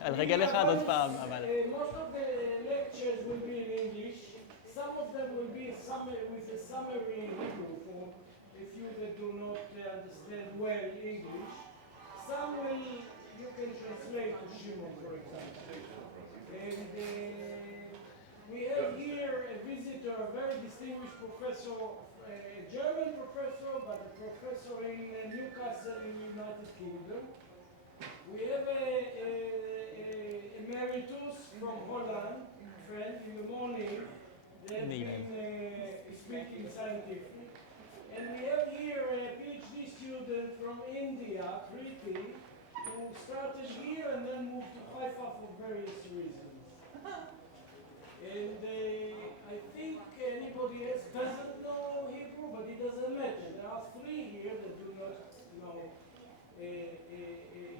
על רגל אחד עוד פעם, אבל... Most of the lectures will be in English. Some of them will be with a summary in Hebrew for a few that do not understand well English. Some will, you can translate to Shimon, for example. And we have here a visitor, a very distinguished professor, a German professor, but a professor in Newcastle in the United Kingdom. We have a Emeritus from Holland, friend, in the morning. They've been speaking scientific. And we have here a PhD student from India, Kriti, who started here and then moved to Haifa for various reasons. And I think anybody else doesn't know Hebrew, but it doesn't matter. There are three here that do not know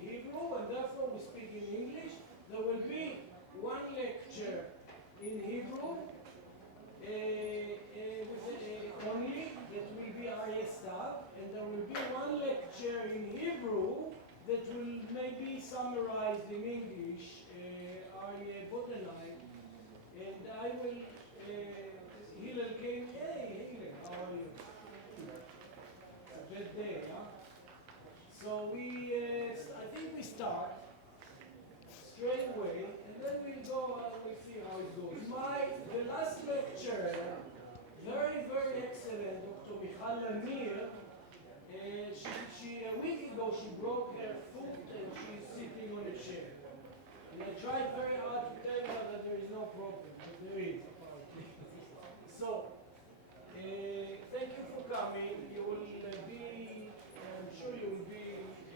Hebrew, and therefore we speak in English. There will be one lecture in Hebrew only, that will be Arieh stuff, and there will be one lecture in Hebrew that will maybe summarized in English, Arieh Botenheim, and I will, Hillel came, hey Hillel, how are you? It's a bad day, huh? So I think we start straight away, and then we'll go, we'll see how it goes. The last lecture, very, very excellent, Dr. Michal Lamir, a week ago she broke her foot and she's sitting on a chair. And I tried very hard to tell her that there is no problem, but there is, apparently. So, thank you for coming. You will be, I'm sure you will be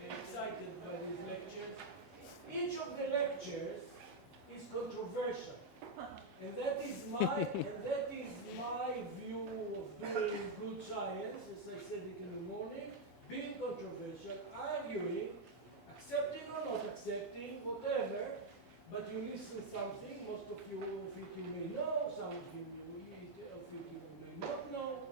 excited by these lectures. Each of the lectures is controversial. And that is my view of doing good science, as I said it in the morning, being controversial, arguing, accepting or not accepting, whatever, but you listen something, most of you may know, some of you may not know.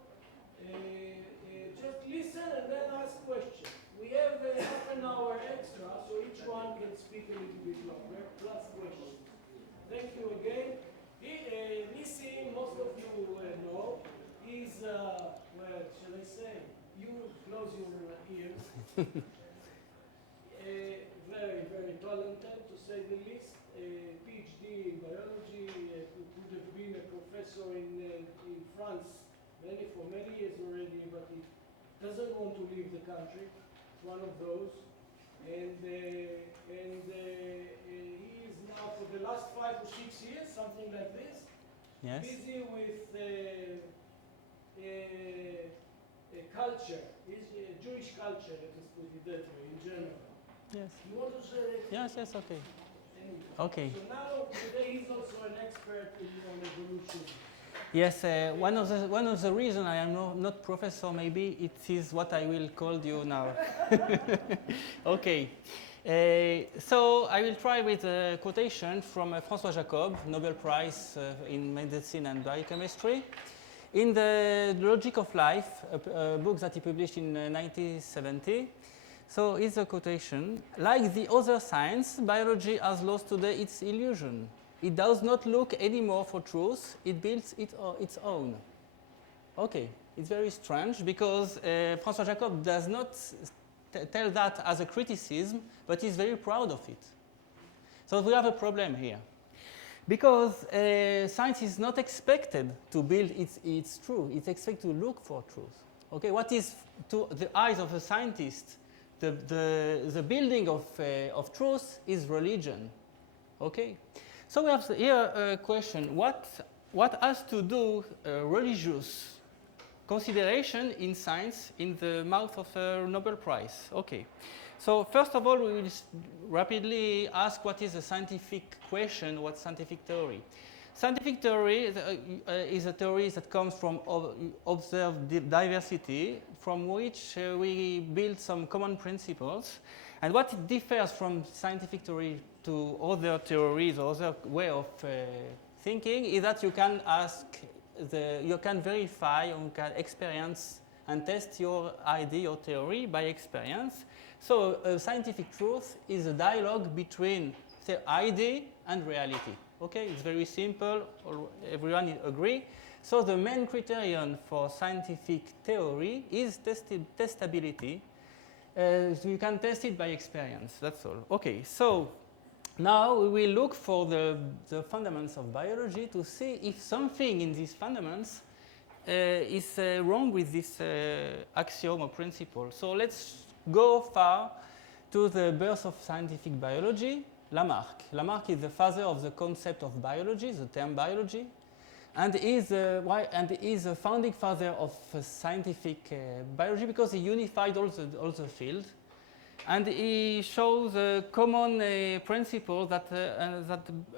Just listen and then ask questions. We have half an hour extra, so each one can speak a little bit longer, plus questions. Thank you again. Nissim, most of you know, he's, well, shall I say, you close your ears. Very, very talented, to say the least. PhD in biology, could have been a professor in France for many years already, but he doesn't want to leave the country. It's one of those. And he is now, for the last 5 or 6 years, something like this, Yes. busy with culture, Jewish culture, let us put it that way, in general. Yes. You want to say? Yes, okay. Okay. So now, today he's also an expert on evolution. Yes, one of the reasons I am not professor, maybe it is what I will call you now. Okay. So I will try with a quotation from François Jacob, Nobel Prize in Medicine and Biochemistry. In the Logic of Life, a book that he published in 1970, so it's a quotation: like the other science, biology has lost today its illusion. It does not look anymore for truth, it builds its own. Okay, it's very strange because François Jacob does not tell that as a criticism, but he's very proud of it. So we have a problem here. Because science is not expected to build its truth, it's expected to look for truth. Okay, what is to the eyes of a scientist, the building of truth is religion. Okay, so we have here a question: what has to do religious consideration in science in the mouth of a Nobel Prize? Okay, so first of all, we will rapidly ask what is a scientific question, what's scientific theory. Scientific theory is a theory that comes from observed diversity, from which we build some common principles. And what differs from scientific theory to other theories or other way of thinking is that you can ask, you can verify or you can experience and test your idea or theory by experience. So scientific truth is a dialogue between the idea and reality. Okay, it's very simple, everyone agree. So the main criterion for scientific theory is testability. So you can test it by experience, that's all. Okay, so now we will look for the fundamentals of biology to see if something in these fundamentals is wrong with this axiom or principle. So let's go far to the birth of scientific biology, Lamarck. Lamarck is the father of the concept of biology, the term biology, and is a founding father of scientific biology because he unified all the fields. And he shows a common principle that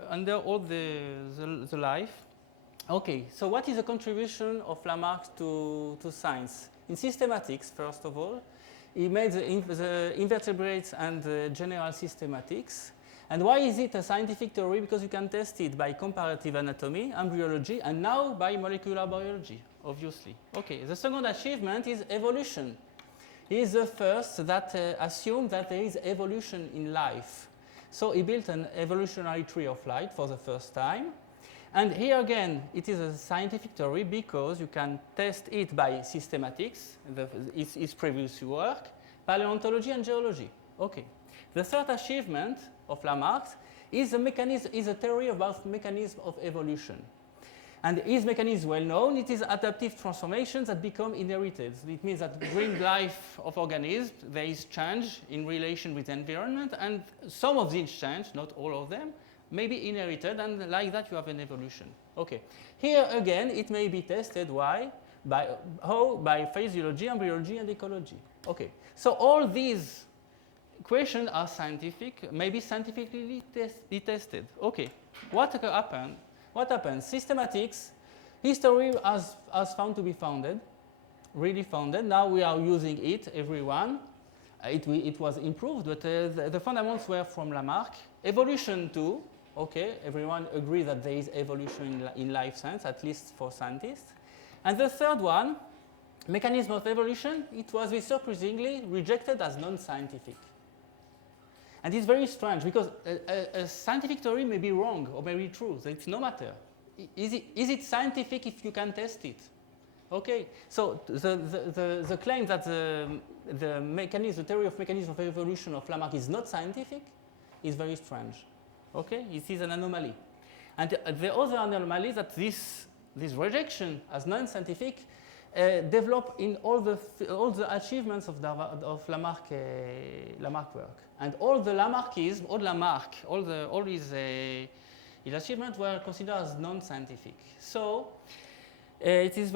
under all the life. Okay, so what is the contribution of Lamarck to science? In systematics, first of all, he made the invertebrates and the general systematics. And why is it a scientific theory? Because you can test it by comparative anatomy, embryology, and now by molecular biology, obviously. Okay, the second achievement is evolution. He is the first that assumed that there is evolution in life. So he built an evolutionary tree of life for the first time. And here again, it is a scientific theory because you can test it by systematics, his previous work, paleontology and geology. Okay. The third achievement of Lamarck is a theory about mechanism of evolution. And his mechanism is well known. It is adaptive transformations that become inherited. It means that during life of organisms, there is change in relation with the environment, and some of these change, not all of them, may be inherited, and like that you have an evolution. Okay. Here again, it may be tested by physiology, embryology, and ecology. Okay. So all these questions are scientific, maybe scientifically be tested. Okay. What happened? What happens? Systematics, history has found to be founded, really founded. Now we are using it, everyone. It was improved, but the fundamentals were from Lamarck. Evolution too. Okay, everyone agrees that there is evolution in life science, at least for scientists. And the third one, mechanism of evolution, it was surprisingly rejected as non-scientific. And it's very strange because a scientific theory may be wrong or may be true. So it's no matter. Is it scientific if you can test it? Okay. So the claim that the theory of mechanism of evolution of Lamarck is not scientific is very strange. Okay. It is an anomaly. And the other anomaly is that this rejection as non-scientific develop in all the achievements of Lamarck work, and all the Lamarckism, all his achievements were considered as non-scientific. So it is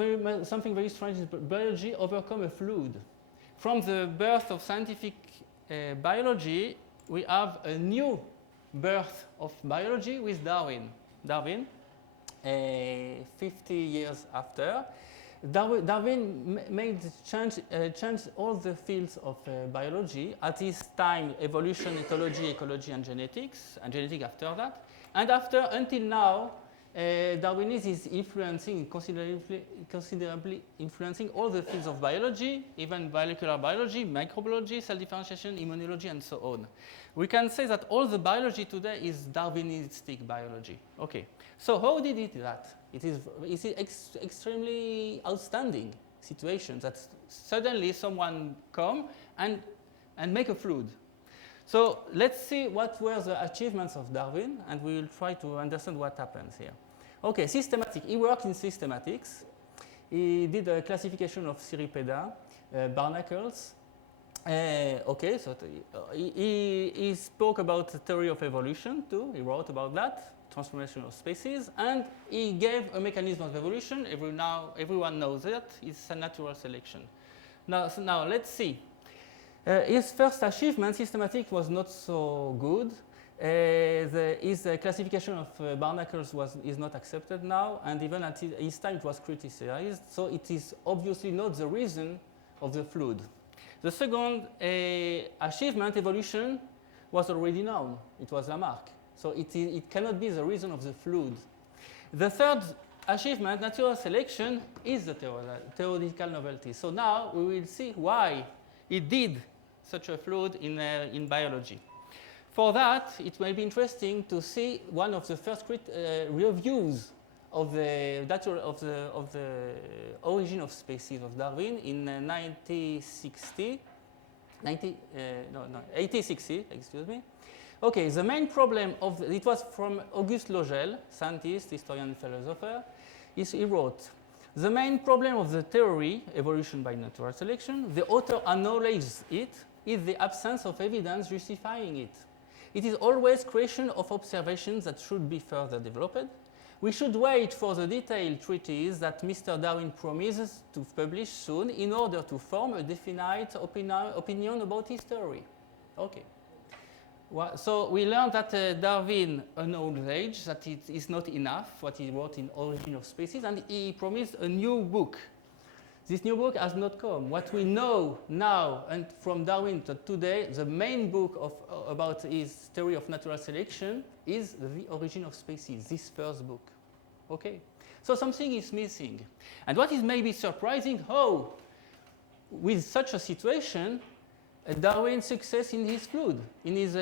something very strange. Biology overcome a flood. From the birth of scientific biology, we have a new birth of biology with Darwin. 50 years after. Darwin made change all the fields of biology. At his time, evolution, ecology, and genetics after that. And until now, Darwinism is considerably influencing all the fields of biology, even molecular biology, microbiology, cell differentiation, immunology, and so on. We can say that all the biology today is Darwinistic biology. Okay, so how did it do that? It is extremely outstanding situation that suddenly someone come and make a flood. So let's see what were the achievements of Darwin, and we will try to understand what happens here. Okay, systematic. He worked in systematics. He did a classification of Cirripeda, barnacles. Okay, so he spoke about the theory of evolution too. He wrote about that. Transformation of species, and he gave a mechanism of evolution. Everyone knows that it's a natural selection. Now let's see. His first achievement, systematic, was not so good. His classification of barnacles is not accepted now, and even at his time it was criticized. So it is obviously not the reason of the flood. The second achievement, evolution, was already known. It was Lamarck. So it cannot be the reason of the flood. The third achievement, natural selection is the theoretical novelty. So now we will see why it did such a flood in biology. For that, it may be interesting to see one of the first reviews of the origin of species of Darwin in 1860, excuse me. Okay, the main problem it was from Auguste Logel, scientist, historian, and philosopher. He wrote, the main problem of the theory, evolution by natural selection, the author acknowledges it, is the absence of evidence justifying it. It is always question of observations that should be further developed. We should wait for the detailed treatise that Mr. Darwin promises to publish soon in order to form a definite opinion about his theory. Okay. Well, so we learned that Darwin acknowledged that it is not enough what he wrote in Origin of Species, and he promised a new book. This new book has not come. What we know now and from Darwin to today, the main book about his theory of natural selection is The Origin of Species, this first book. Okay? So something is missing. And what is maybe surprising, how with such a situation, Darwin's success in his flood, in his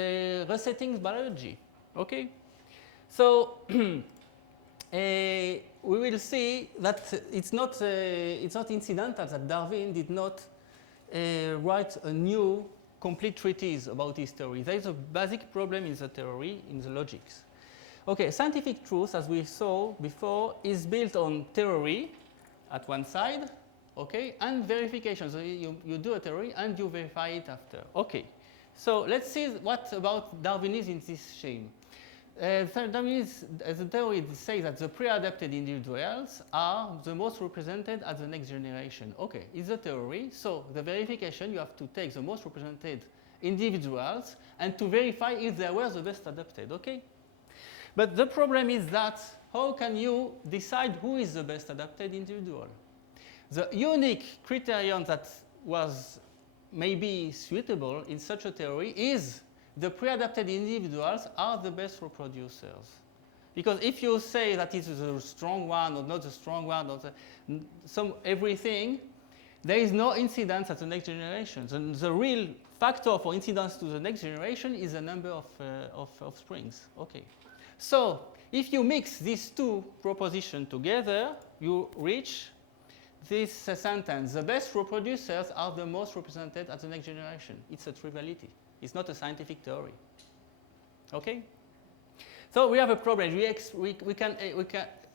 resetting biology. Okay? So we will see that it's not incidental that Darwin did not write a new complete treatise about his theory. There is a basic problem in the theory, in the logics. Okay, scientific truth, as we saw before, is built on theory at one side, okay, and verification. So you do a theory and you verify it after. Okay, so let's see what about Darwinism in this scheme. Darwinism, the theory says that the pre-adapted individuals are the most represented at the next generation. Okay, it's a theory, so the verification, you have to take the most represented individuals and to verify if they were the best adapted, okay? But the problem is that how can you decide who is the best adapted individual? The unique criterion that was maybe suitable in such a theory is the pre-adapted individuals are the best reproducers. Because if you say that it is a strong one or not a strong one or everything, there is no incidence at the next generation. The real factor for incidence to the next generation is the number of offsprings. Okay. So if you mix these two propositions together, you reach this sentence. The best reproducers are the most represented at the next generation. It's a triviality. It's not a scientific theory. Okay? So we have a problem. We can,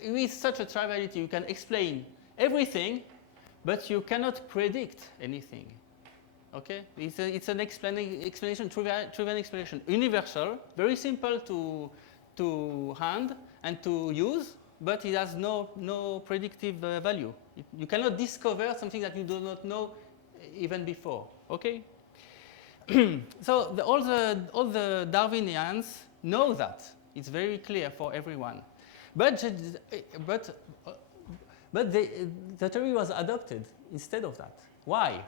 with such a triviality, you can explain everything, but you cannot predict anything. Okay? It's an explanation, trivial explanation, universal, very simple to hand and to use, but it has no predictive value. You cannot discover something that you do not know even before. Okay? So all the Darwinians know that. It's very clear for everyone. But the theory was adopted instead of that. Why?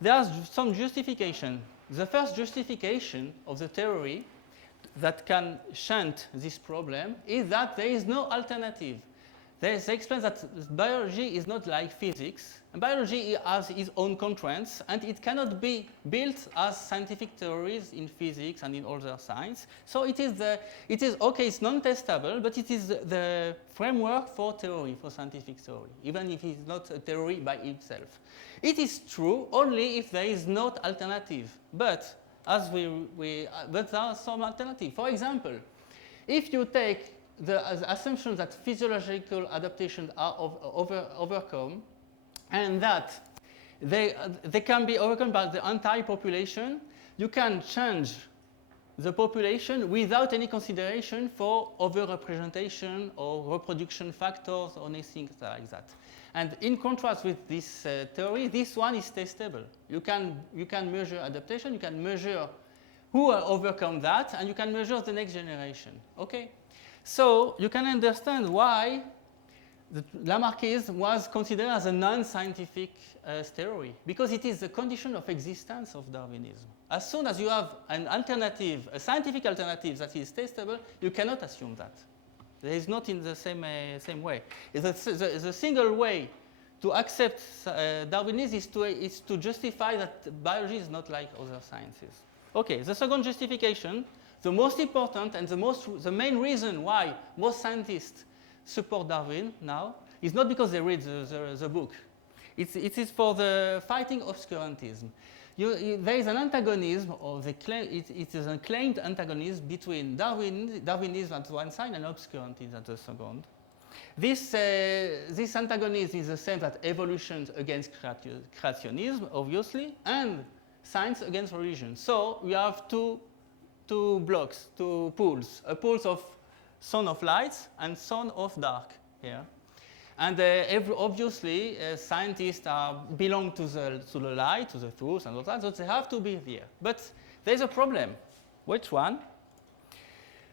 There's some justification. The first justification of the theory that can shunt this problem is that there is no alternative. They explain that biology is not like physics. And biology has its own constraints, and it cannot be built as scientific theories in physics and in other science. So it is okay, it's non-testable, but it is the framework for theory, for scientific theory, even if it's not a theory by itself. It is true only if there is no alternative. But but there are some alternatives. For example, if you take the assumption that physiological adaptations are overcome, and that they can be overcome by the entire population, you can change the population without any consideration for overrepresentation or reproduction factors or anything like that. And in contrast with this theory, this one is testable. You can measure adaptation, you can measure who overcome that, and you can measure the next generation. Okay? So you can understand why Lamarckism was considered as a non-scientific theory, because it is the condition of existence of Darwinism. As soon as you have an alternative, a scientific alternative that is testable, you cannot assume that. There is not in the same way. The single way to accept Darwinism is to justify that biology is not like other sciences. Okay, the second justification, the most important and the main reason why most scientists support Darwin now is not because they read the book. It is for the fighting obscurantism. There is an antagonism, or it is a claimed antagonism between Darwinism at one side and obscurantism at the second. This antagonism is the same as evolution against creationism, obviously, and science against religion. So we have two blocks, two pools, a pool of son of light and son of dark here. And obviously, scientists belong to the light, to the truth, and all that, so they have to be there. But there's a problem. Which one?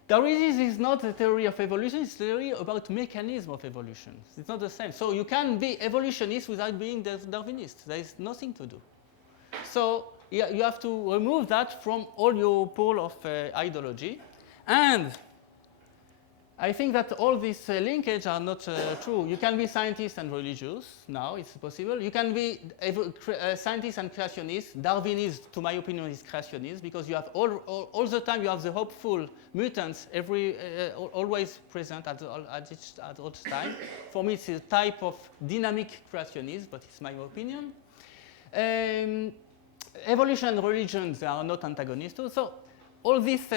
Darwinism is not a theory of evolution, it's a theory about mechanism of evolution. It's not the same. So you can be evolutionist without being Darwinist. There is nothing to do. So you have to remove that from all your pool of ideology. And I think that all these linkages are not true. You can be scientist and religious. Now it's possible. You can be scientist and creationist. Darwinism, to my opinion, is creationist because you have all the time you have the hopeful mutants always present at all time. For me, it's a type of dynamic creationism, but it's my opinion. Evolution and religion, they are not antagonistic. So all this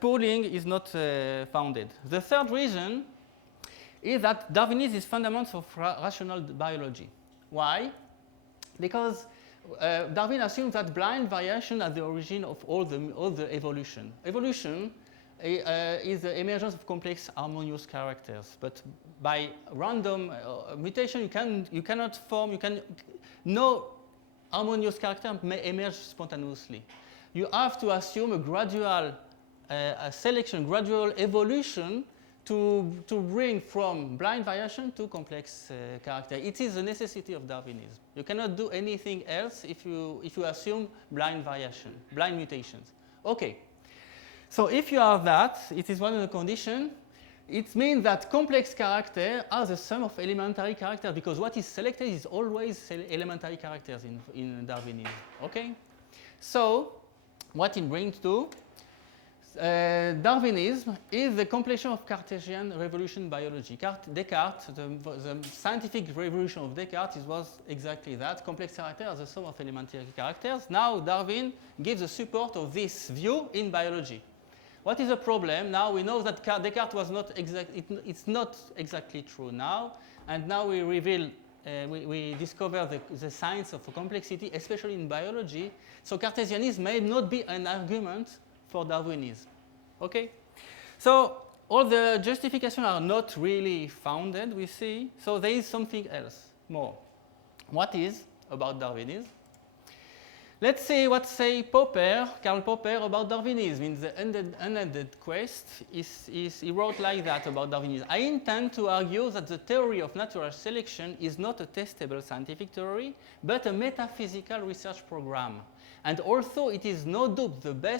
pooling is not founded. The third reason is that Darwinism is fundamental of rational biology. Why? Because Darwin assumes that blind variation at the origin of all the evolution. Evolution is the emergence of complex harmonious characters, but by random mutation no harmonious character may emerge spontaneously. You have to assume a gradual selection, gradual evolution to bring from blind variation to complex character. It is a necessity of Darwinism. You cannot do anything else if you assume blind variation, blind mutations. Okay, so if you have that, it is one of the conditions. It means that complex characters are the sum of elementary characters because what is selected is always elementary characters in Darwinism. Okay, so what it brings to Darwinism is the completion of Cartesian revolution biology. Descartes, the scientific revolution of Descartes was exactly that. Complex characters are the sum of elementary characters. Now Darwin gives the support of this view in biology. What is the problem? Now we know that Descartes was not it's not exactly true now, and now we reveal, we discover the science of complexity, especially in biology. So Cartesianism may not be an argument for Darwinism. Okay? So all the justifications are not really founded, we see. So there is something else, more. What is about Darwinism? Let's see what Karl Popper about Darwinism. In the Unended Quest, he wrote like that about Darwinism. I intend to argue that the theory of natural selection is not a testable scientific theory, but a metaphysical research program. And although it is no doubt the best